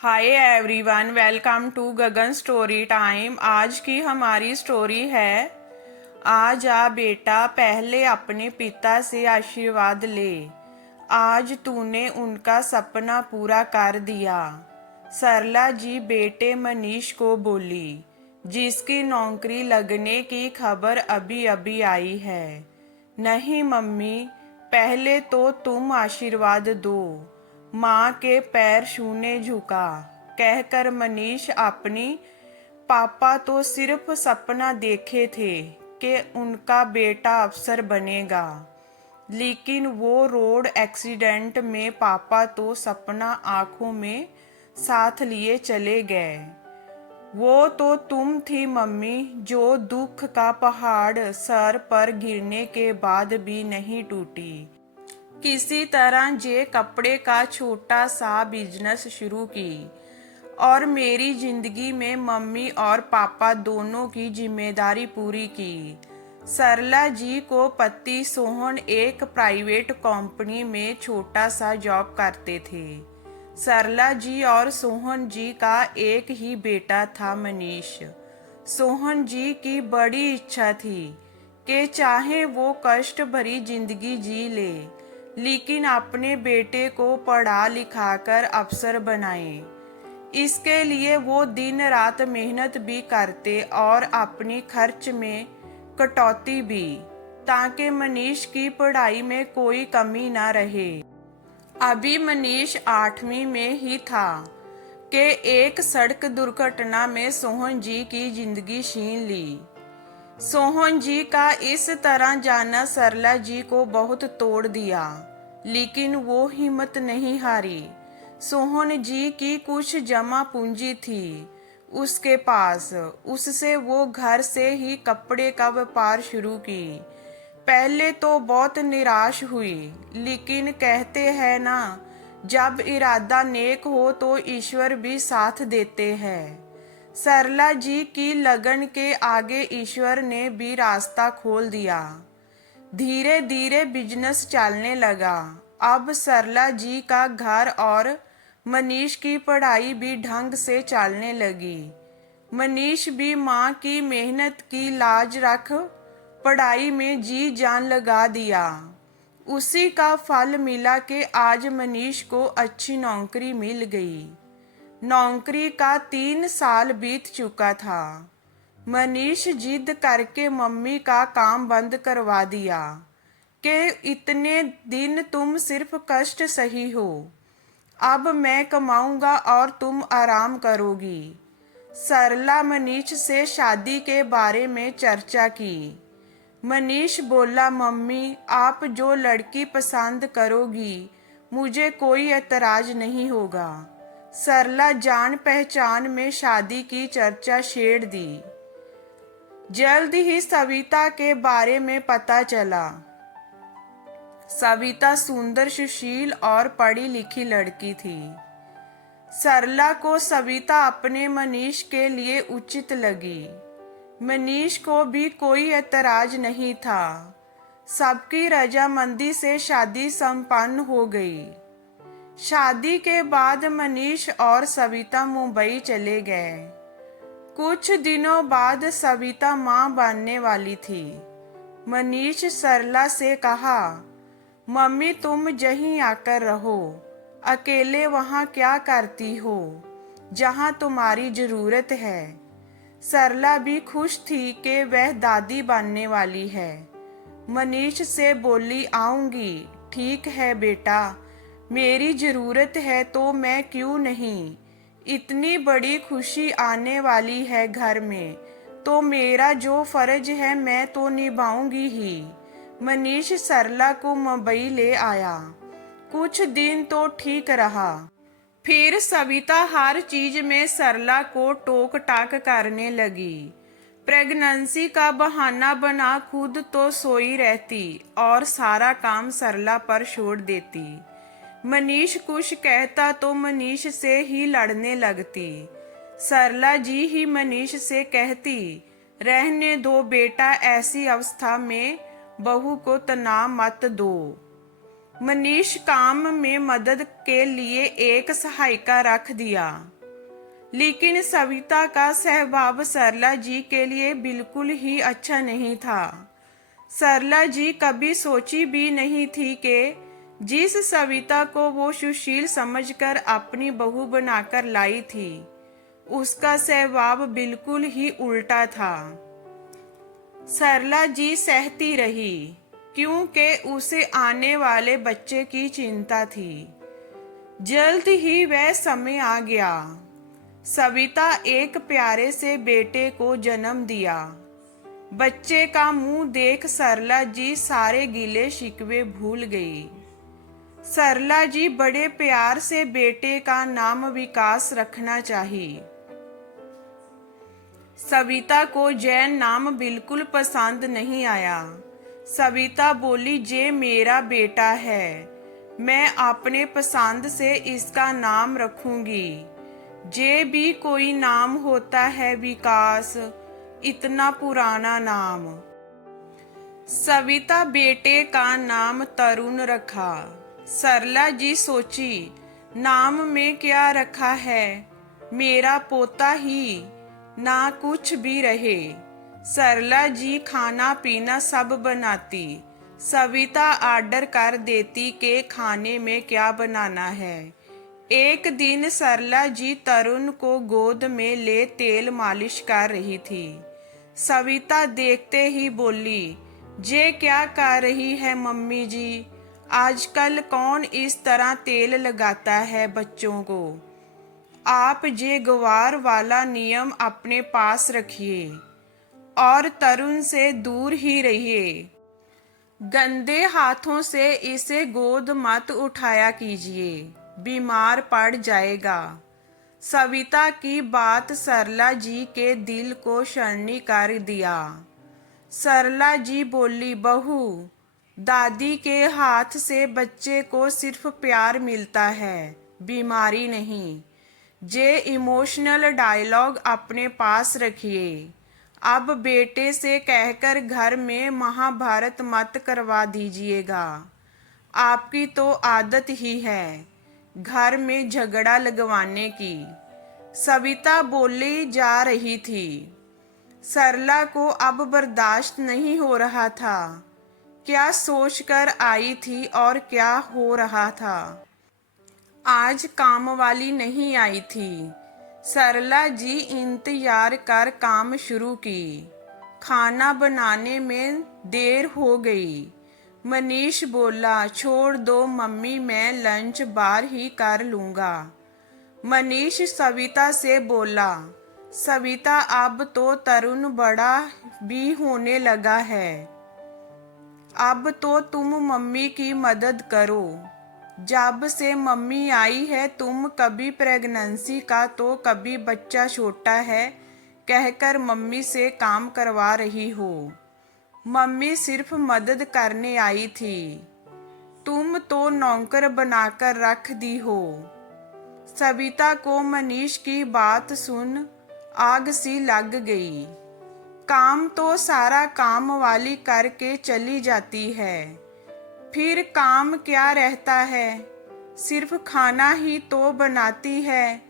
Hi everyone, welcome to Gagan story time. आज की हमारी स्टोरी है आज आ बेटा, पहले अपने पिता से आशीर्वाद ले। आज तूने उनका सपना पूरा कर दिया। सरला जी बेटे मनीष को बोली, जिसकी नौकरी लगने की खबर अभी अभी आई है। नहीं मम्मी, पहले तो तुम आशीर्वाद दो। माँ के पैर छूने झुका, कहकर मनीष अपनी पापा तो सिर्फ सपना देखे थे कि उनका बेटा अफसर बनेगा, लेकिन वो रोड एक्सीडेंट में पापा तो सपना आंखों में साथ लिए चले गए। वो तो तुम थी मम्मी, जो दुख का पहाड़ सर पर गिरने के बाद भी नहीं टूटी। किसी तरह जे कपड़े का छोटा सा बिजनेस शुरू की और मेरी जिंदगी में मम्मी और पापा दोनों की जिम्मेदारी पूरी की। सरला जी को पति सोहन एक प्राइवेट कंपनी में छोटा सा जॉब करते थे। सरला जी और सोहन जी का एक ही बेटा था, मनीष। सोहन जी की बड़ी इच्छा थी कि चाहे वो कष्ट भरी जिंदगी जी ले, लेकिन अपने बेटे को पढ़ा लिखाकर अफसर बनाए। इसके लिए वो दिन रात मेहनत भी करते और अपनी खर्च में कटौती भी, ताकि मनीष की पढ़ाई में कोई कमी ना रहे। अभी मनीष 8वीं में ही था कि एक सड़क दुर्घटना में सोहन जी की जिंदगी छीन ली। सोहन जी का इस तरह जाना सरला जी को बहुत तोड़ दिया, लेकिन वो हिम्मत नहीं हारी। सोहन जी की कुछ जमा पूंजी थी उसके पास, उससे वो घर से ही कपड़े का व्यापार शुरू की। पहले तो बहुत निराश हुई, लेकिन कहते हैं ना, जब इरादा नेक हो तो ईश्वर भी साथ देते हैं। सरला जी की लगन के आगे ईश्वर ने भी रास्ता खोल दिया। धीरे धीरे बिजनेस चलने लगा। अब सरला जी का घर और मनीष की पढ़ाई भी ढंग से चलने लगी। मनीष भी माँ की मेहनत की लाज रख पढ़ाई में जी जान लगा दिया। उसी का फल मिला कि आज मनीष को अच्छी नौकरी मिल गई। नौकरी का 3 साल बीत चुका था। मनीष जिद करके मम्मी का काम बंद करवा दिया कि इतने दिन तुम सिर्फ कष्ट सही हो, अब मैं कमाऊंगा और तुम आराम करोगी। सरला मनीष से शादी के बारे में चर्चा की। मनीष बोला, मम्मी आप जो लड़की पसंद करोगी मुझे कोई एतराज नहीं होगा। सरला जान पहचान में शादी की चर्चा छेड़ दी। जल्द ही सविता के बारे में पता चला। सविता सुंदर, सुशील और पढ़ी लिखी लड़की थी। सरला को सविता अपने मनीष के लिए उचित लगी। मनीष को भी कोई एतराज नहीं था। सबकी रजामंदी से शादी संपन्न हो गई। शादी के बाद मनीष और सविता मुंबई चले गए। कुछ दिनों बाद सविता मां बनने वाली थी। मनीष सरला से कहा, मम्मी तुम यहीं आकर रहो, अकेले वहां क्या करती हो, जहां तुम्हारी जरूरत है। सरला भी खुश थी कि वह दादी बनने वाली है। मनीष से बोली, आऊंगी। ठीक है बेटा, मेरी जरूरत है तो मैं क्यों नहीं। इतनी बड़ी खुशी आने वाली है घर में, तो मेरा जो फर्ज है मैं तो निभाऊंगी ही। मनीष सरला को मुंबई ले आया। कुछ दिन तो ठीक रहा, फिर सविता हर चीज में सरला को टोक टाक करने लगी। प्रेगनेंसी का बहाना बना खुद तो सोई रहती और सारा काम सरला पर छोड़ देती। मनीष कुछ कहता तो मनीष से ही लड़ने लगती। सरला जी ही मनीष से कहती, रहने दो बेटा, ऐसी अवस्था में बहू को तनाव मत दो। मनीष काम में मदद के लिए एक सहायिका रख दिया, लेकिन सविता का स्वभाव सरला जी के लिए बिल्कुल ही अच्छा नहीं था। सरला जी कभी सोची भी नहीं थी कि जिस सविता को वो सुशील समझकर अपनी बहू बनाकर लाई थी, उसका स्वभाव बिल्कुल ही उल्टा था। सरला जी सहती रही क्योंकि उसे आने वाले बच्चे की चिंता थी। जल्द ही वह समय आ गया। सविता एक प्यारे से बेटे को जन्म दिया। बच्चे का मुंह देख सरला जी सारे गिले शिकवे भूल गई। सरला जी बड़े प्यार से बेटे का नाम विकास रखना चाहिए। सविता को जैन नाम बिल्कुल पसंद नहीं आया। सविता बोली, जे मेरा बेटा है, मैं अपने पसंद से इसका नाम रखूंगी। जे भी कोई नाम होता है विकास, इतना पुराना नाम। सविता बेटे का नाम तरुण रखा। सरला जी सोची, नाम में क्या रखा है, मेरा पोता ही ना कुछ भी रहे। सरला जी खाना पीना सब बनाती। सविता ऑर्डर कर देती कि खाने में क्या बनाना है। एक दिन सरला जी तरुण को गोद में ले तेल मालिश कर रही थी। सविता देखते ही बोली, जे क्या कर रही है मम्मी जी, आजकल कौन इस तरह तेल लगाता है बच्चों को। आप जे ग्वार वाला नियम अपने पास रखिए और तरुण से दूर ही रहिए। गंदे हाथों से इसे गोद मत उठाया कीजिए, बीमार पड़ जाएगा। सविता की बात सरला जी के दिल को शरनी कर दिया। सरला जी बोली, बहू, दादी के हाथ से बच्चे को सिर्फ प्यार मिलता है, बीमारी नहीं। जे इमोशनल डायलॉग अपने पास रखिए। अब बेटे से कहकर घर में महाभारत मत करवा दीजिएगा। आपकी तो आदत ही है घर में झगड़ा लगवाने की। सविता बोली जा रही थी। सरला को अब बर्दाश्त नहीं हो रहा था। क्या सोचकर आई थी और क्या हो रहा था। आज काम वाली नहीं आई थी। सरला जी इंतजार कर काम शुरू की। खाना बनाने में देर हो गई। मनीष बोला, छोड़ दो मम्मी, मैं लंच बाहर ही कर लूंगा। मनीष सविता से बोला, सविता अब तो तरुण बड़ा भी होने लगा है, अब तो तुम मम्मी की मदद करो। जब से मम्मी आई है तुम कभी प्रेगनेंसी का तो कभी बच्चा छोटा है कहकर मम्मी से काम करवा रही हो। मम्मी सिर्फ मदद करने आई थी, तुम तो नौकर बनाकर रख दी हो। सविता को मनीष की बात सुन आग सी लग गई। काम तो सारा काम वाली करके चली जाती है, फिर काम क्या रहता है, सिर्फ खाना ही तो बनाती है।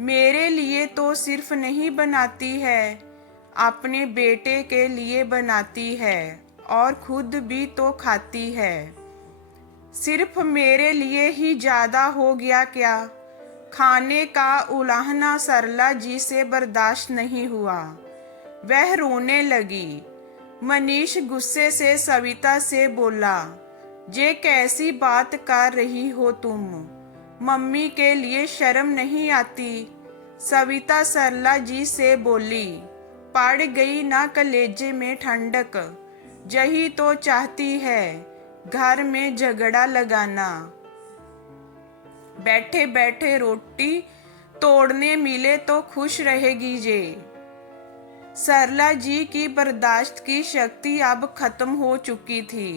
मेरे लिए तो सिर्फ नहीं बनाती है, अपने बेटे के लिए बनाती है और खुद भी तो खाती है। सिर्फ मेरे लिए ही ज्यादा हो गया क्या। खाने का उलाहना सरला जी से बर्दाश्त नहीं हुआ, वह रोने लगी। मनीष गुस्से से सविता से बोला, जे कैसी बात कर रही हो तुम, मम्मी के लिए शर्म नहीं आती। सविता सरला जी से बोली, पड़ गई ना कलेजे में ठंडक, यही तो चाहती है घर में झगड़ा लगाना। बैठे बैठे रोटी तोड़ने मिले तो खुश रहेगी जे। सरला जी की बर्दाश्त की शक्ति अब खत्म हो चुकी थी।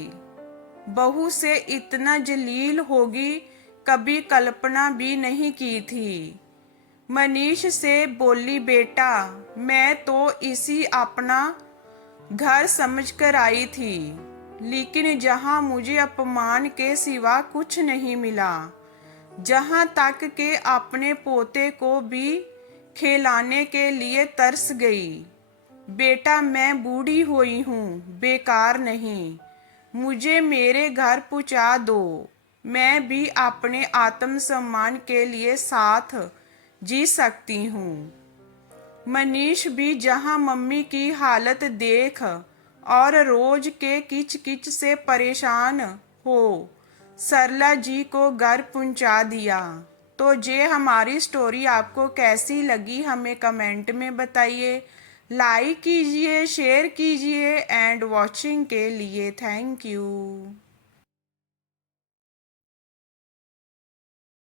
बहू से इतना जलील होगी कभी कल्पना भी नहीं की थी। मनीष से बोली, बेटा मैं तो इसी अपना घर समझकर आई थी, लेकिन जहाँ मुझे अपमान के सिवा कुछ नहीं मिला, जहाँ तक के अपने पोते को भी खिलाने के लिए तरस गई। बेटा मैं बूढ़ी हुई हूँ, बेकार नहीं, मुझे मेरे घर पहुँचा दो, मैं भी अपने आत्मसम्मान के लिए साथ जी सकती हूँ। मनीष भी जहाँ मम्मी की हालत देख और रोज के किच किच से परेशान हो सरला जी को घर पहुंचा दिया। तो ये हमारी स्टोरी आपको कैसी लगी हमें कमेंट में बताइए। लाइक कीजिए, शेयर कीजिए एंड वॉचिंग के लिए थैंक यू।